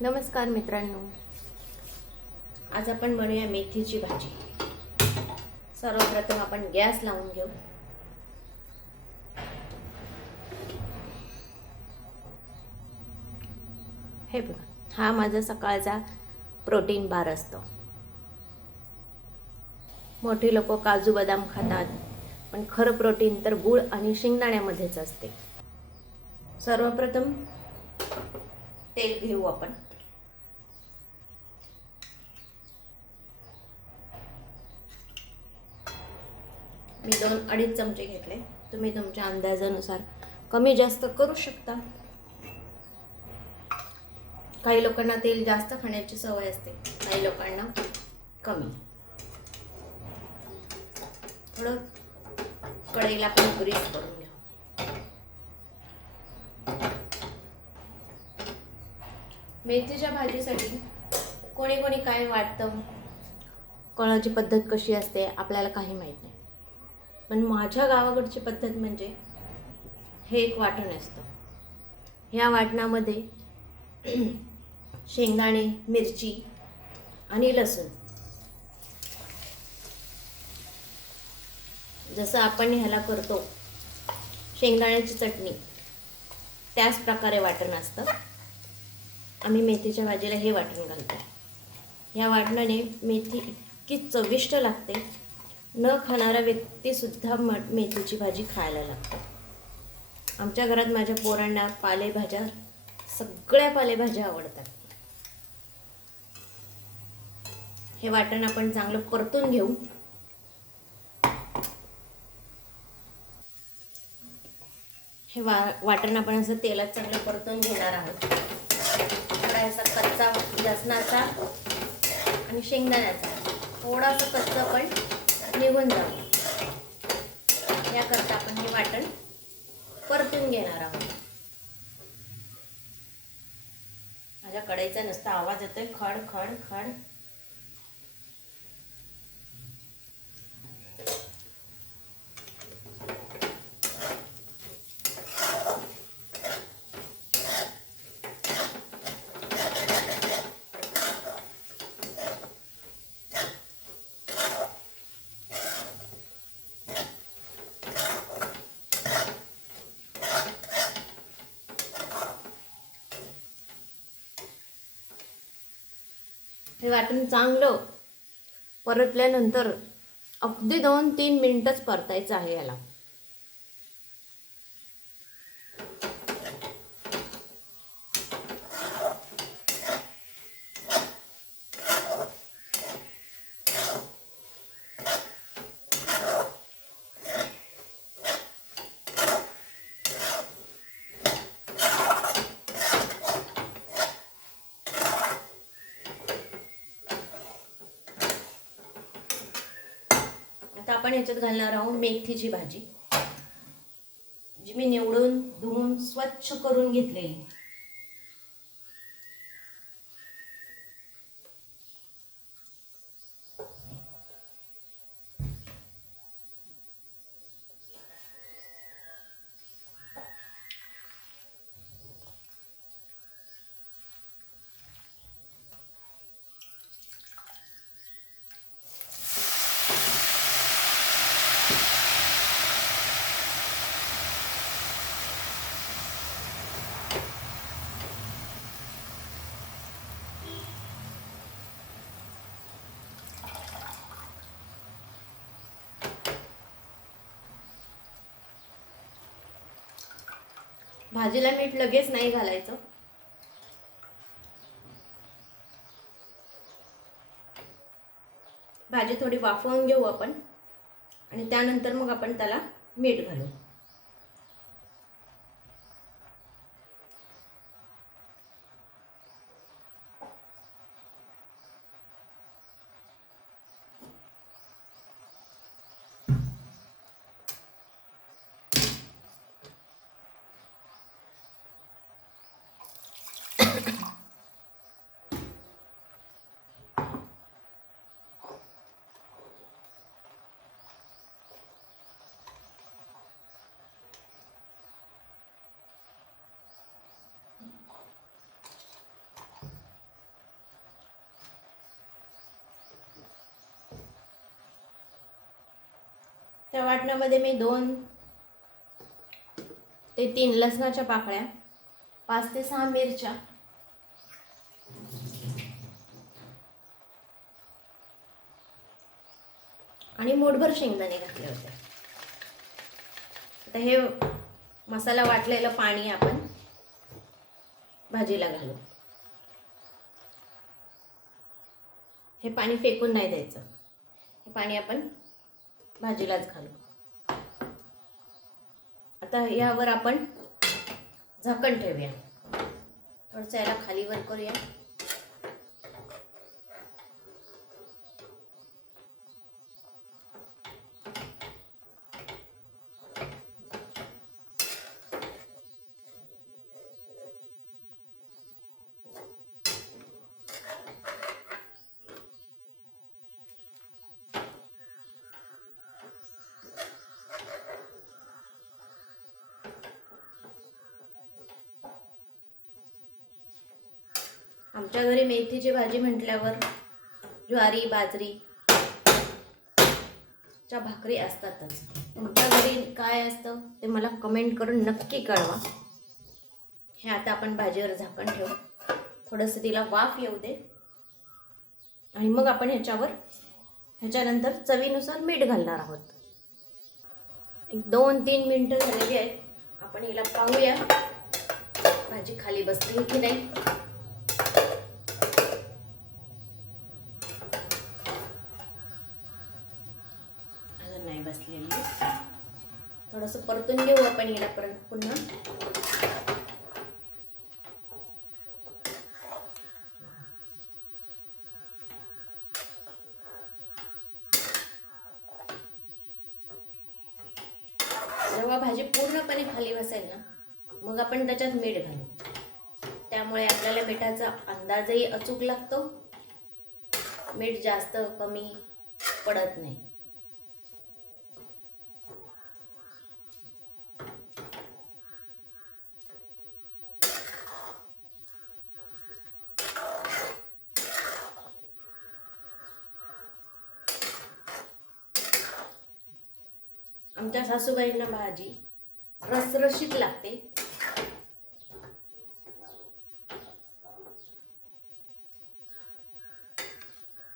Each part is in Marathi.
नमस्कार मित्रांनो, आज आपण बनवूया मेथीची भाजी। सर्वप्रथम आपण गॅस लावून घेऊ। हे बघा, हा माझा सकाळचा प्रोटीन बार असतो। मोठी लोक काजू बदाम खातात, पण खरं प्रोटीन तर गूळ आणि शेंगदाण्यामध्येच असते। सर्वप्रथम तेल घेऊ आपण। मी 2-2.5 चमचे घेतले। तुम्ही तुमच्या अंदाजानुसार कमी जास्त करू शकता। काही लोकांना तेल जास्त खाण्याची सवय असते, काही लोकांना कमी। थोडं कढईला आपण ग्रीस करून घेऊ। मेथीच्या भाजीसाठी कोणी कोणी काय वाटतं, कोणाची पद्धत कशी असते आपल्याला काही माहीत नाही, पण माझ्या गावाकडची पद्धत म्हणजे हे एक वाटण असतं। ह्या वाटणामध्ये शेंगदाणे, मिरची आणि लसूण, जसं आपण ह्याला करतो शेंगदाण्याची चटणी, त्याच प्रकारे वाटण असतं। आम्ही मेथीच्या भाजीला हे वाटण घालतो। या वाटणाने मेथी इतकी चविष्ट लागते, न खाणारा व्यक्तीसुद्धा मेथीची भाजी खायला लागतो। आमच्या घरात माझ्या पोरांना पालेभाज्या, सगळ्या पालेभाज्या आवडतात। हे वाटण आपण चांगलं परतून घेऊ। हे वाटण आपण असं तेलात चांगलं परतून घेणार आहोत। थोडासा कच्चा लसणाचा आणि शेंगदाण्याचा थोडासा कच्चा पण निघून जाऊ, याकरता आपण हे वाटण परतून घेणार आहोत। माझ्या कढईचा नुसता आवाज येतोय, खड खड खड। हे वाटण चांगलं परतल्यानंतर अगदी 2-3 मिनिटच परतायचं आहे याला। आता आपण याच्यात घालणार आहोत मेथीची भाजी, जी मी निवडून धुवून स्वच्छ करून घेतलेली। भाजीला मीठ लगेच नाही घालायचं। भाजी थोडी वाफवून घेऊ आपण आणि त्यानंतर मग आपण त्याला मीठ घालू। त्या वाटणामध्ये मी 2 ते 3 लसणाच्या पाकळ्या, 5 ते 6 मिरच्या, आणि मूठभर शेंगदाणे घातले होते. आता हे मसाला वाटलेलं पाणी आपण भाजीला घालू. हे पाणी फेकून नाही द्यायचं. हे पाणी आपण भाजीलाच घालू. आता यावर आपण झाकण ठेवूया. थोडंसं याला खाली वर करूया. आमच्या घरी मेथीची भाजी म्हटल्यावर ज्वारी बाजरी च्या भाकरी असतातच. तुमच्या घरी काय असतं ते मला कमेंट करून नक्की कळवा. हे आता आपण भाजीवर झाकण ठेवू. थोडंसं तिला वाफ येऊ दे आणि मग आपण ह्याच्यानंतर चवीनुसार मीठ घालणार आहोत. एक 2-3 मिनटं झालेली आहेत. आपण हिला पाहूया भाजी खाली बसली की नाही. नाही बसलेली. थोडंसं परतून घेऊ आपण हिला परत पुन्हा. जेव्हा भाजी पूर्णपणे खाली बसेल ना मग आपण त्याच्यात मीठ घालू. त्यामुळे आपल्याला मिठाचा अंदाजही अचूक लागतो. मीठ जास्त कमी पडत नाही. आमच्या सासूबाईंना भाजी रसरशीत लागते.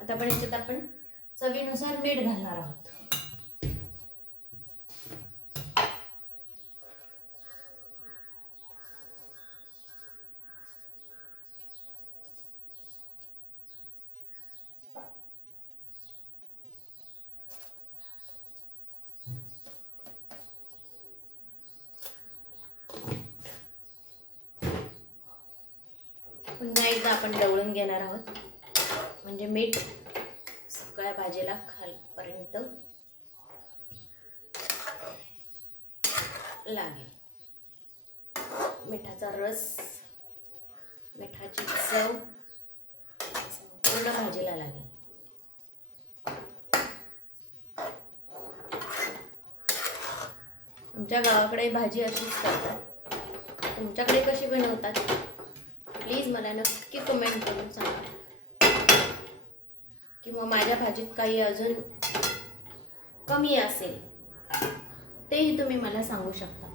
आता आपण चवीनुसार मीठ घालणार आहोत. पुन्हा एकदा आपण ढवळून घेणार आहोत म्हणजे मीठ सगळ्या भाजीला खालपर्यंत लागेल. मिठाचा रस, मिठाची चव संपूर्ण भाजीला लागेल. आमच्या गावाकडे भाजी अशीच करतात. तुमच्याकडे कशी बनवतात प्लीज मला नक्की कमेंट करून सांगा. किंवा माझ्या भाजीत काही अजून कमी असेल तेही तुम्ही मला सांगू शकता.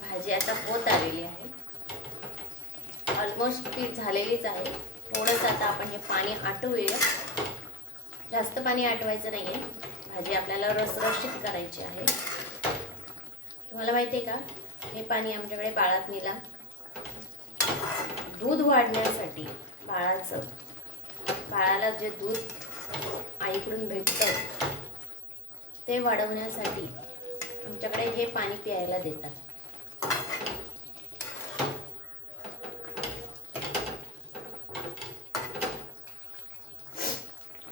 भाजी आता होत आलेली आहे. ऑलमोस्ट ती झालेलीच आहे. थोडंसं आता आपण हे पाणी आटवूया. जास्त पाणी आटवायचं नाही आहे. भाजी आपल्याला रसरशीत करायची आहे. तुम्हाला माहिती आहे का, हे पाणी आमच्याकडे बाळातनीला दूध वाढण्यासाठी, बाळाला जे दूध आईकडून भेटतं ते वाढवण्यासाठी आमच्याकडे हे पाणी प्यायला देतात.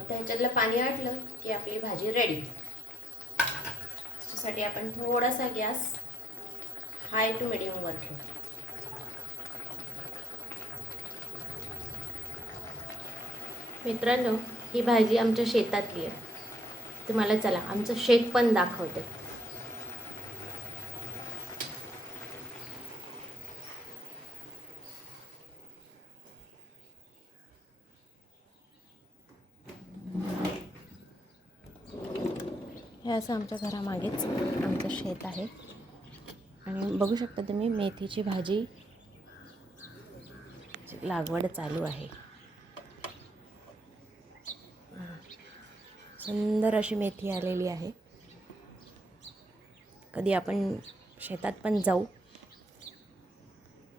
आता ह्याच्यातलं पाणी आटलं की आपली भाजी रेडी. त्यासाठी आपण थोडासा गॅस हाय टू मिडियम वर ठेवू. मित्रांनो, ही भाजी आमच्या शेतातली आहे. तुम्हाला चला आमचं शेत पण दाखवते. हे असं आमच्या घरामागेच आमचं शेत आहे आणि बघू शकता तुम्ही मेथीची भाजी लागवड चालू आहे. सुंदर अशी मेथी आलेली आहे. कधी आपण शेतात पण जाऊ,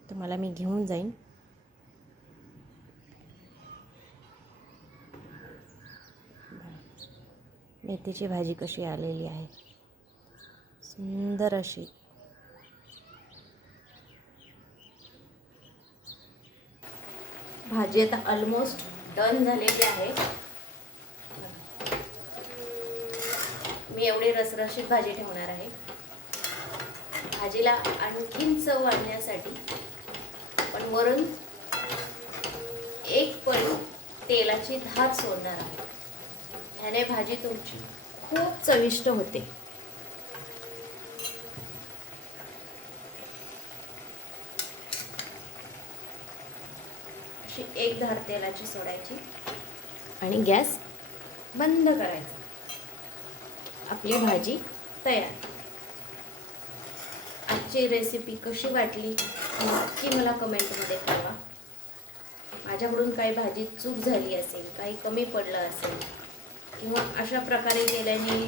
तुम्हाला मी घेऊन जाईन. मेथीची भाजी कशी आलेली आहे, सुंदर अशी. भाजी आता ऑलमोस्ट डन झालेली आहे. मी एवढी रसरशीत भाजी ठेवणार आहे. भाजीला आणखीन चव आणण्यासाठी पण वरून एक पळी तेलाची धार सोडणार आहे. ह्याने भाजी तुमची खूप चविष्ट होते. अशी एक धार तेलाची सोडायची आणि गॅस बंद करायचा. आपली भाजी तयार. आजची रेसिपी कशी वाटली नक्की मला कमेंटमध्ये कळवा. माझ्याकडून काही भाजीत चूक झाली असेल, काही कमी पडलं असेल किंवा अशा प्रकारे केल्याने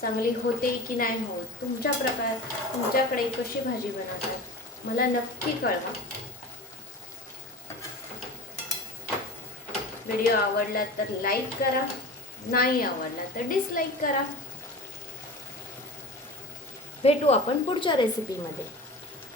चांगली होते की नाही होत, तुमच्याकडे कशी भाजी बनवतात मला नक्की कळवा. व्हिडिओ आवडला तर लाईक करा, नाही आवडला तर डिसलाईक करा. भेटू आपण पुढच्या रेसिपीमध्ये.